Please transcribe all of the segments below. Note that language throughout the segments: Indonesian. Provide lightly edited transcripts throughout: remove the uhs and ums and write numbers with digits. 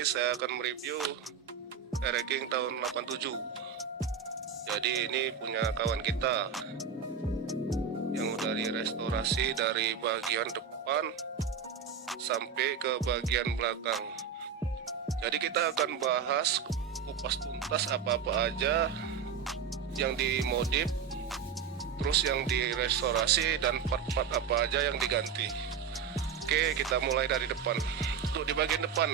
ini saya akan mereview Ereking tahun 87. Jadi ini punya kawan kita yang udah direstorasi dari bagian depan sampai ke bagian belakang. Jadi kita akan bahas kupas tuntas apa-apa aja yang dimodif, terus yang direstorasi, dan part-part apa aja yang diganti. Oke, kita mulai dari depan. Untuk di bagian depan,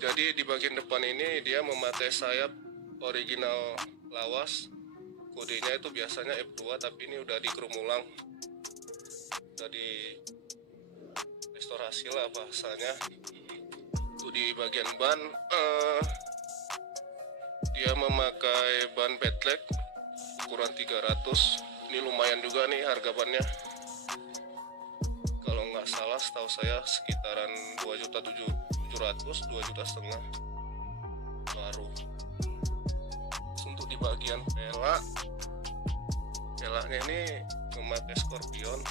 jadi di bagian depan ini dia memakai sayap original lawas. Kodenya itu biasanya F2, tapi ini udah di chrome ulang, udah di restorasi lah bahasanya. Untuk di bagian ban, dia memakai ban Petlek ukuran 300. Ini lumayan juga nih harga bannya. Kalau nggak salah, setahu saya sekitaran 2.700.000, 2,5 juta baru. Untuk di bagian pelaknya ini memakai Scorpion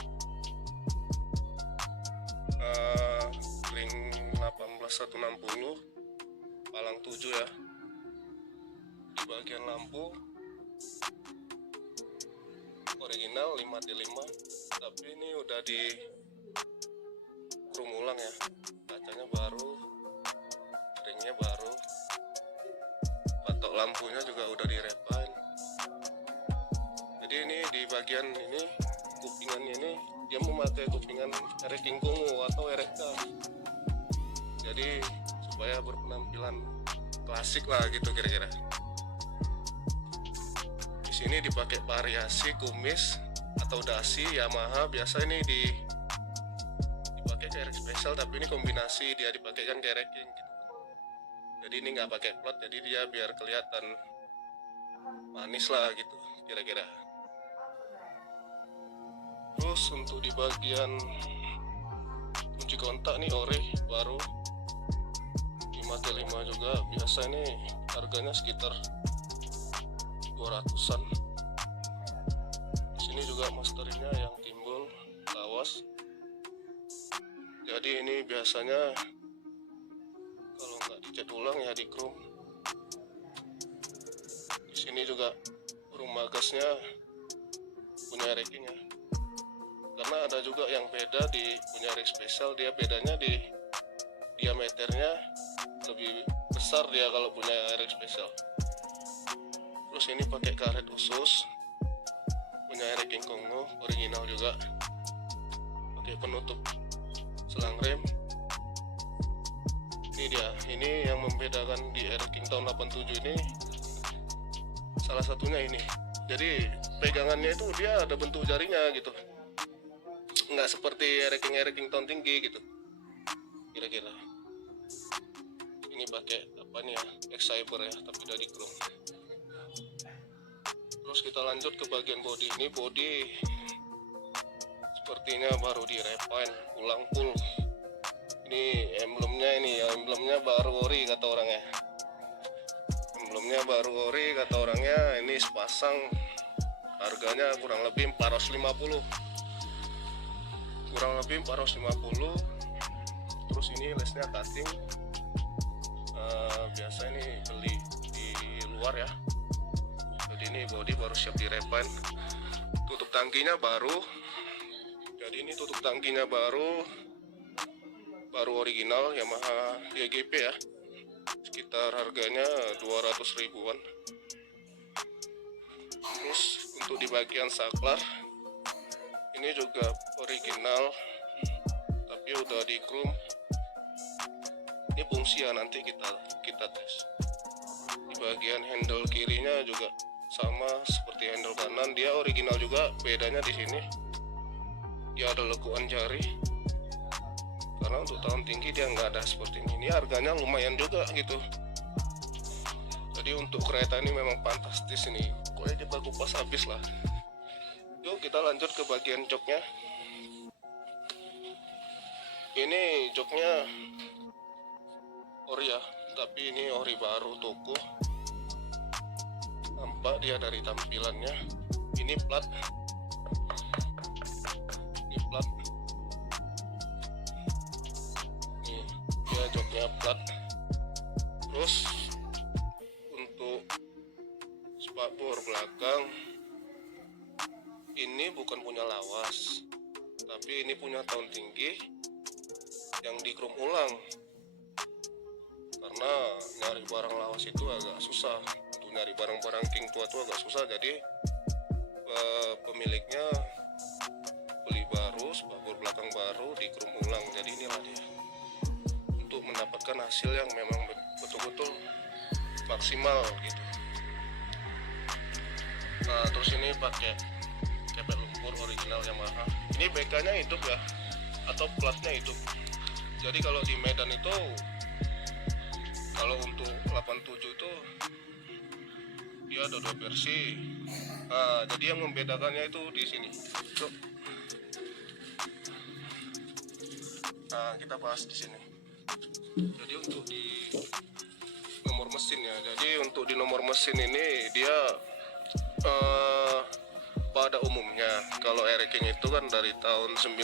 ring 18160 palang 7 ya. Di bagian lampu original 5T5, tapi ini udah di chrome ulang ya. Kacanya baru, ringnya baru, patok lampunya juga udah direpine. Jadi ini di bagian ini, kupingannya ini dia memakai kupingan Ereking Kongo atau Ereka. Jadi supaya berpenampilan klasik lah gitu kira-kira. Di sini dipakai variasi kumis atau dasi Yamaha. Biasa ini dipakai kayak special, tapi ini kombinasi, dia dipakaikan kayak Ereking gitu. Jadi ini nggak pakai plat, jadi dia biar kelihatan manis lah gitu kira-kira. Terus untuk di bagian kunci kontak nih ori baru 5T5 juga. Biasa ini harganya sekitar 200-an. Di sini juga masternya yang timbul lawas. Jadi ini biasanya kalau nggak dicat ulang ya di chrome. Di sini juga rumah gasnya punya Ereking ya. Karena ada juga yang beda di punya ring special, dia bedanya di diameternya lebih besar dia kalau punya ring special. Terus ini pakai karet khusus, punya Ereking Kongo original juga, pakai penutup selang rem. Ini dia, ini yang membedakan di Ereking tahun 87 ini, salah satunya ini. Jadi pegangannya itu dia ada bentuk jarinya gitu, nggak seperti Ereking tahun tinggi gitu kira-kira. Ini pakai apa nih ya, X-Cyber ya, tapi udah di chrome. Terus kita lanjut ke bagian bodi. Ini bodi sepertinya baru di refine ulang full. Ini emblemnya baru ori kata orangnya. Emblemnya baru ori kata orangnya. Ini sepasang harganya kurang lebih 450. Terus ini lesnya cutting. Biasa ini beli di luar ya. Jadi ini body baru siap di refine. Tutup tangkinya baru. Jadi ini tutup tangkinya baru original Yamaha YGP ya. Sekitar harganya 200 ribuan. Terus untuk di bagian saklar ini juga original, tapi udah di chrome. Ini fungsi ya, nanti kita tes. Di bagian handle kirinya juga sama seperti handle kanan, dia original juga. Bedanya di sini dia ada lekuan jari, karena untuk tahun tinggi dia nggak ada seperti ini. Ini harganya lumayan juga gitu. Jadi untuk kereta ini memang fantastis ini. Pokoknya kita kupas habis lah. Yuk kita lanjut ke bagian joknya. Ini joknya ori ya, tapi ini ori baru toko. Nampak dia dari tampilannya. Ini plat. Ini plat. Ini Terus untuk spakbor belakang ini bukan punya lawas, tapi ini punya tahun tinggi yang di chrome ulang, karena nyari barang lawas itu agak susah. Untuk nyari barang-barang king tua itu agak susah, jadi pemiliknya beli baru, spakbor belakang baru di chrome ulang. Jadi inilah dia, untuk mendapatkan hasil yang memang betul-betul maksimal gitu. Nah terus ini pakai kepek lumpur original Yamaha. Ini BK-nya hidup ya, atau platnya hidup. Jadi kalau di Medan itu, kalau untuk 87 itu dia ada 2 versi. Nah, jadi yang membedakannya itu di sini. Nah, kita bahas di sini. Jadi untuk di nomor mesin ya. Jadi untuk di nomor mesin ini dia pada umumnya kalau King itu kan dari tahun 95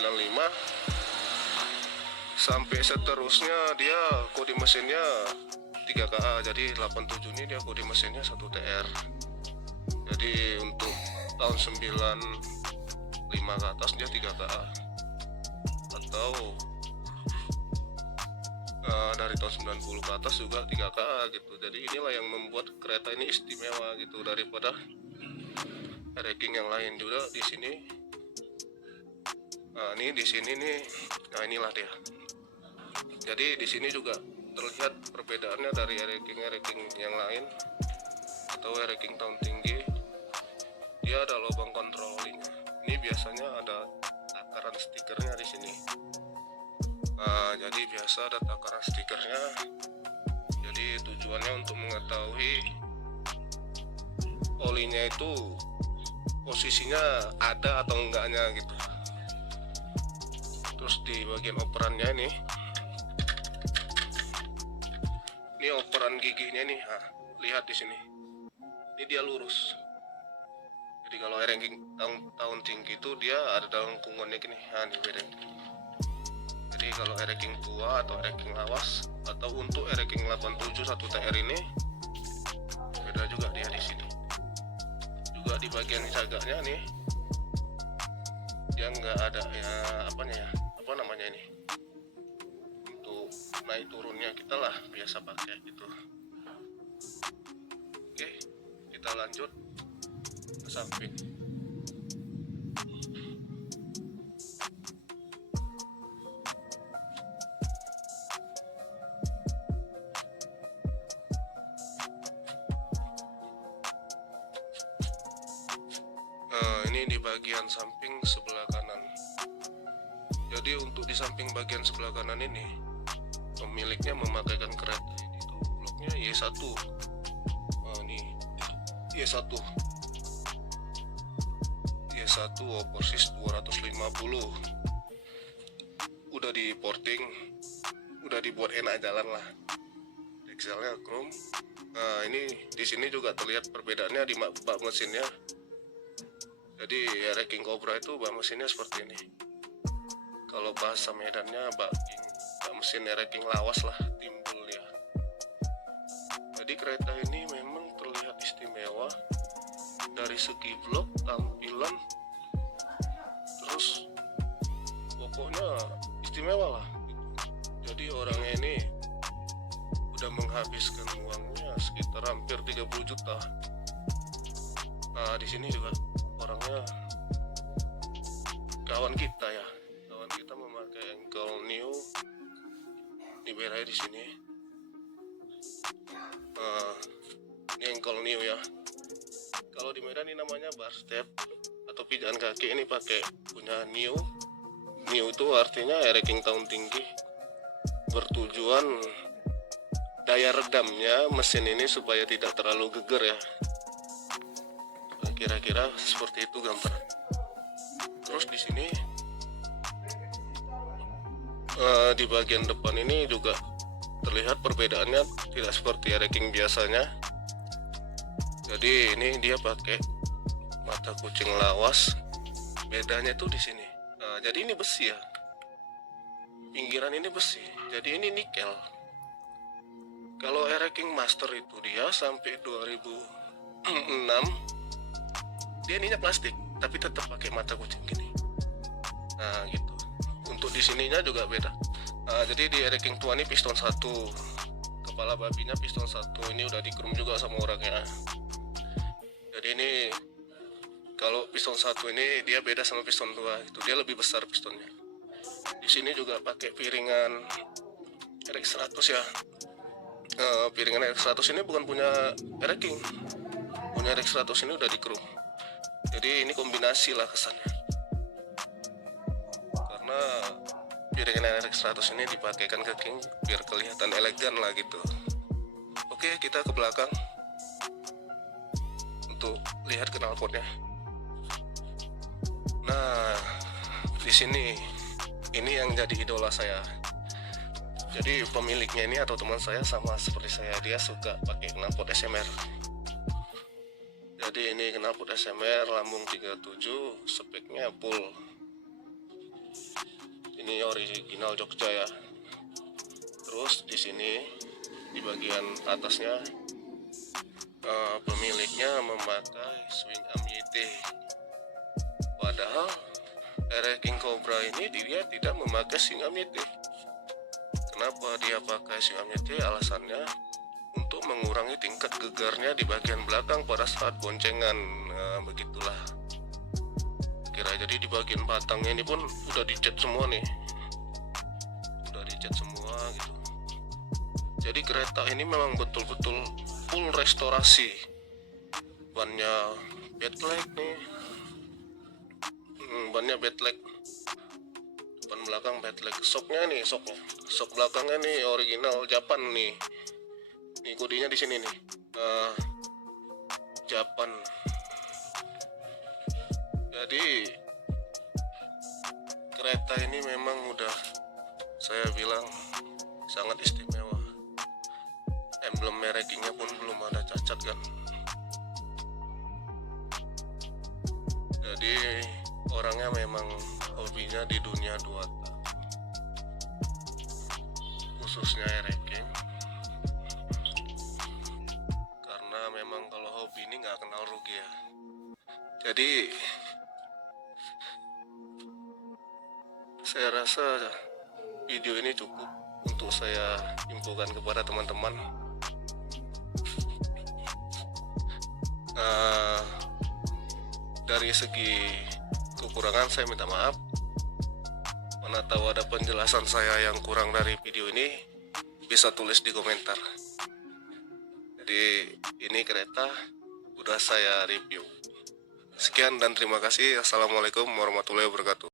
sampai seterusnya dia kode mesinnya 3KA. Jadi 87 ini dia kode mesinnya 1TR. Jadi untuk tahun 95 ke atas dia 3KA, atau dari tahun 90 ke atas juga 3KA gitu. Jadi inilah yang membuat kereta ini istimewa gitu daripada King yang lain juga di sini. Nah, ini di sini nih. Nah, inilah dia. Jadi di sini juga terlihat perbedaannya dari King yang lain atau King tahun tinggi. Dia ada lubang controlling. Ini biasanya ada takaran stikernya di sini. Nah, jadi biasa ada takaran stikernya. Jadi tujuannya untuk mengetahui olinya itu posisinya ada atau enggaknya gitu. Terus di bagian operannya ini operan giginya nih. Nah, lihat di sini. Ini dia lurus. Jadi kalau King tahun tinggi itu dia ada dalam lengkungannya gini. Nah, ini beda. Jadi kalau King tua atau King lawas, atau untuk King 87 1TR ini beda juga dia di sini. Juga di bagian jaganya nih dia nggak ada ya apa namanya ini, untuk naik turunnya kita lah biasa pakai gitu. Oke, kita lanjut ke samping. Ini di bagian samping sebelah kanan. Jadi untuk di samping bagian sebelah kanan ini pemiliknya memakaikan kereta ini tuh bloknya Y1. Ini Y1 overseas 250. Udah di porting, udah dibuat enak jalan lah. Excelnya chrome. Nah, ini di sini juga terlihat perbedaannya di bak mesinnya. Jadi King Cobra itu bak mesinnya seperti ini. Kalau bahasa Medannya bak mesin King lawas lah timbul ya. Jadi kereta ini memang terlihat istimewa dari segi blok, tampilan, terus pokoknya istimewa lah. Jadi orangnya ini udah menghabiskan uangnya sekitar hampir 30 juta. Nah, di sini juga orangnya kawan kita memakai ankle new di merah di sini. Ini ankle new ya. Kalau di Medan ini namanya bar step atau pijakan kaki. Ini pakai punya new. New itu artinya King tahun tinggi. Bertujuan daya redamnya mesin ini supaya tidak terlalu geger ya. Kira-kira seperti itu gambar. Terus di sini di bagian depan ini juga terlihat perbedaannya tidak seperti King biasanya. Jadi ini dia pakai mata kucing lawas. Bedanya tuh di sini. Nah, jadi ini besi ya. Pinggiran ini besi. Jadi ini nikel. Kalau King Master itu dia sampai 2006 dia ininya plastik tapi tetap pakai mata kucing gini. Nah gitu. Untuk di sininya juga beda. Jadi di King tua ini piston satu, kepala babinya piston satu, ini udah dikrum juga sama orangnya. Jadi ini kalau piston satu ini dia beda sama piston 2, itu dia lebih besar pistonnya. Di sini juga pakai piringan RX 100 ya. Piringan RX 100 ini bukan punya King, punya RX 100 ini udah dikrum. Jadi ini kombinasi lah kesannya. Karena piringan RX 100 ini dipakaikan ke King biar kelihatan elegan lah gitu. Oke, kita ke belakang untuk lihat knalpotnya. Nah, di sini ini yang jadi idola saya. Jadi pemiliknya ini atau teman saya sama seperti saya, dia suka pakai knalpot SMR. Jadi ini knalpot SMR lambung 37, speknya full. Ini original Jogja ya. Terus di sini di bagian atasnya pemiliknya memakai swing arm YT. Padahal King Cobra ini dia tidak memakai swing arm YT. Kenapa dia pakai swing arm YT? Alasannya untuk mengurangi tingkat gegarnya di bagian belakang pada saat boncengan. Begitulah kira. Jadi di bagian batangnya ini pun udah dicat semua nih, udah dicat semua gitu. Jadi kereta ini memang betul-betul full restorasi. Bannya bedleg nih, bannya bedleg, depan belakang bedleg. Shocknya nih, shock belakangnya nih original Japan nih. Nih kodinya di sini nih, Japan. Jadi kereta ini memang udah saya bilang sangat istimewa. Emblem merekingnya pun belum ada cacat kan. Jadi orangnya memang hobinya di dunia duata, khususnya King. Karena memang kalau hobi ini nggak kenal rugi ya. Jadi saya rasa video ini cukup untuk saya infokan kepada teman-teman. Dari segi kekurangan saya minta maaf. Mana tahu ada penjelasan saya yang kurang dari video ini, bisa tulis di komentar. Jadi ini kereta udah saya review. Sekian dan terima kasih. Assalamualaikum warahmatullahi wabarakatuh.